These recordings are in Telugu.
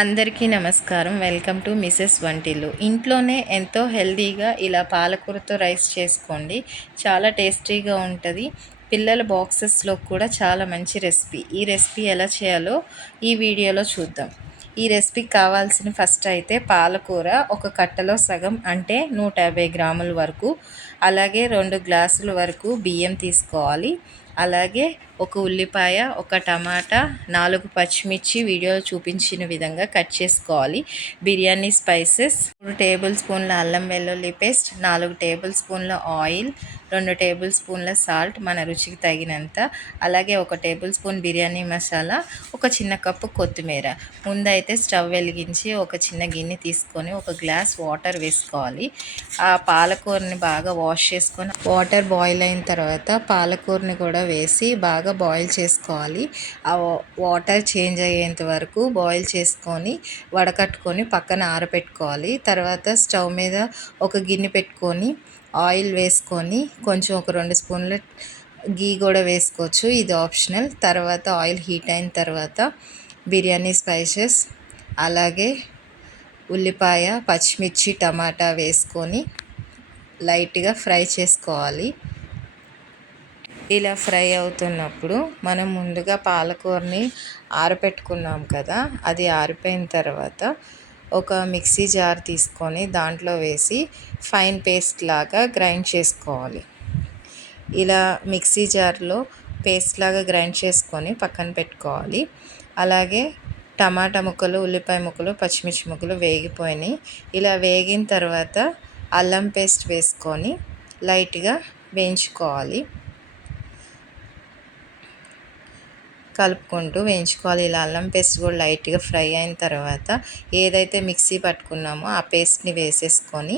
అందరికీ నమస్కారం. వెల్కమ్ టు మిసెస్ వంటిల్లు. ఇంట్లోనే ఎంతో హెల్తీగా ఇలా పాలకూరతో రైస్ చేసుకోండి. చాలా టేస్టీగా ఉంటుంది. పిల్లల బాక్సెస్లో కూడా చాలా మంచి రెసిపీ. ఈ రెసిపీ ఎలా చేయాలో ఈ వీడియోలో చూద్దాం. ఈ రెసిపీకి కావాల్సిన ఫస్ట్ అయితే పాలకూర ఒక కట్టలో సగం అంటే 150 గ్రాముల వరకు, అలాగే 2 గ్లాసుల వరకు బియ్యం తీసుకోవాలి. అలాగే ఒక ఉల్లిపాయ, ఒక టమాటా, 4 పచ్చిమిర్చి వీడియోలో చూపించిన విధంగా కట్ చేసుకోవాలి. బిర్యానీ స్పైసెస్, 3 టేబుల్ స్పూన్ల అల్లం వెల్లుల్లి పేస్ట్, 4 టేబుల్ స్పూన్ల ఆయిల్, 2 టేబుల్ స్పూన్ల సాల్ట్ మన రుచికి తగినంత, అలాగే 1 టేబుల్ స్పూన్ బిర్యానీ మసాలా, ఒక చిన్న కప్పు కొత్తిమీర. ముందైతే స్టవ్ వెలిగించి ఒక చిన్న గిన్నె తీసుకొని ఒక గ్లాస్ వాటర్ వేసుకోవాలి. ఆ పాలకూరని బాగా వాష్ చేసుకొని వాటర్ బాయిల్ అయిన తర్వాత పాలకూరని కూడా వేసి బాగా బాయిల్ చేసుకోవాలి. ఆ వాటర్ చేంజ్ అయ్యేంత వరకు బాయిల్ చేసుకొని వడకట్టుకొని పక్కన ఆరబెట్టుకోవాలి. తర్వాత స్టవ్ మీద ఒక గిన్నె పెట్టుకొని ఆయిల్ వేసుకొని కొంచెం ఒక 2 స్పూన్ల గీ కూడా వేసుకోవచ్చు, ఇది ఆప్షనల్. తర్వాత ఆయిల్ హీట్ అయిన తర్వాత బిర్యానీ స్పైసెస్, అలాగే ఉల్లిపాయ, పచ్చిమిర్చి, టమాటా వేసుకొని లైట్గా ఫ్రై చేసుకోవాలి. ఇలా ఫ్రై అవుతున్నప్పుడు మనం ముందుగా పాలకూరని ఆరబెట్టుకున్నాం కదా, అది ఆరిపోయిన తర్వాత ఒక మిక్సీ జార్ తీసుకొని దాంట్లో వేసి ఫైన్ పేస్ట్ లాగా గ్రైండ్ చేసుకోవాలి. ఇలా మిక్సీ జార్లో పేస్ట్ లాగా గ్రైండ్ చేసుకొని పక్కన పెట్టుకోవాలి. అలాగే టమాటా ముక్కలు, ఉల్లిపాయ ముక్కలు, పచ్చిమిర్చి ముక్కలు వేగిపోయినాయి. ఇలా వేగిన తర్వాత అల్లం పేస్ట్ వేసుకొని లైట్గా వేయించుకోవాలి. కలుపుకుంటూ వేయించుకోవాలి. ఇలా అల్లం పేస్ట్ కూడా లైట్గా ఫ్రై అయిన తర్వాత ఏదైతే మిక్సీ పట్టుకున్నామో ఆ పేస్ట్ని వేసేసుకొని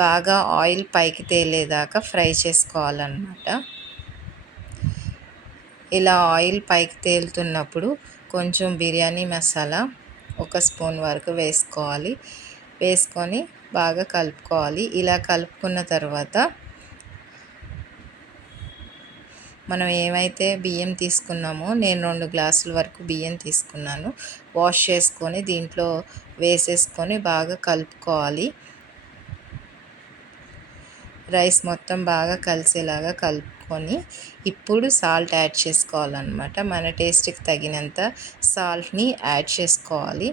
బాగా ఆయిల్ పైకి తేలేదాకా ఫ్రై చేసుకోవాలన్నమాట. ఇలా ఆయిల్ పైకి తేలుతున్నప్పుడు కొంచెం బిర్యానీ మసాలా 1 స్పూన్ వరకు వేసుకోవాలి. వేసుకొని బాగా కలుపుకోవాలి. ఇలా కలుపుకున్న తర్వాత మనం ఏమైతే బియ్యం తీసుకున్నామో, నేను 2 గ్లాసుల వరకు బియ్యం తీసుకున్నాను. వాష్ చేసుకొని దీంట్లో వేసేసుకొని బాగా కలుపుకోవాలి. రైస్ మొత్తం బాగా కలిసేలాగా కలుపుకొని ఇప్పుడు సాల్ట్ యాడ్ చేసుకోవాలన్నమాట. మన టేస్ట్కి తగినంత సాల్ట్ని యాడ్ చేసుకోవాలి.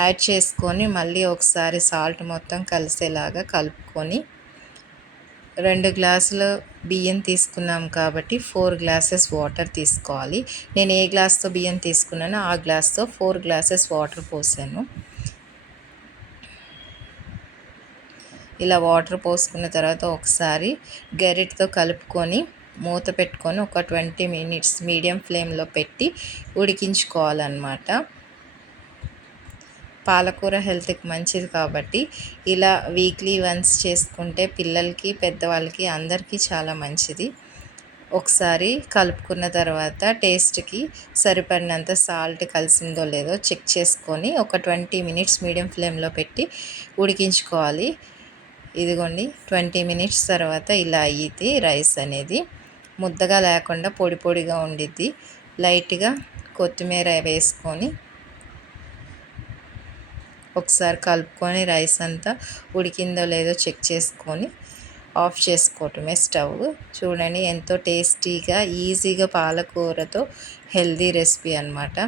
యాడ్ చేసుకొని మళ్ళీ ఒకసారి సాల్ట్ మొత్తం కలిసేలాగా కలుపుకొని 2 గ్లాసులు బియ్యం తీసుకున్నాం కాబట్టి 4 గ్లాసెస్ వాటర్ తీసుకోవాలి. నేను ఏ గ్లాస్తో బియ్యం తీసుకున్నానో ఆ గ్లాస్తో 4 గ్లాసెస్ వాటర్ పోసాను. ఇలా వాటర్ పోసుకున్న తర్వాత ఒకసారి గరిటెతో కలుపుకొని మూత పెట్టుకొని ఒక 20 మినిట్స్ మీడియం ఫ్లేమ్లో పెట్టి ఉడికించుకోవాలన్నమాట. పాలకూర హెల్త్కి మంచిది కాబట్టి ఇలా వీక్లీ వన్స్ చేసుకుంటే పిల్లలకి, పెద్దవాళ్ళకి అందరికీ చాలా మంచిది. ఒకసారి కలుపుకున్న తర్వాత టేస్ట్కి సరిపడినంత సాల్ట్ కలిసిందో లేదో చెక్ చేసుకొని ఒక 20 మినిట్స్ మీడియం ఫ్లేమ్లో పెట్టి ఉడికించుకోవాలి. ఇదిగోండి 20 మినిట్స్ తర్వాత ఇలా అయ్యిద్ది. రైస్ అనేది ముద్దగా లేకుండా పొడి పొడిగా ఉండిద్ది. లైట్గా కొత్తిమీర వేసుకొని ఒకసారి కలుపుకొని రైస్ అంతా ఉడికిందో లేదో చెక్ చేసుకొని ఆఫ్ చేసుకోవటమే స్టవ్. చూడండి ఎంతో టేస్టీగా, ఈజీగా పాలకూరతో హెల్దీ రెసిపీ అన్నమాట.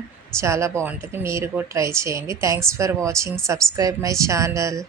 చాలా బాగుంటుంది. మీరు కూడా ట్రై చేయండి. Thanks for watching. Subscribe my channel.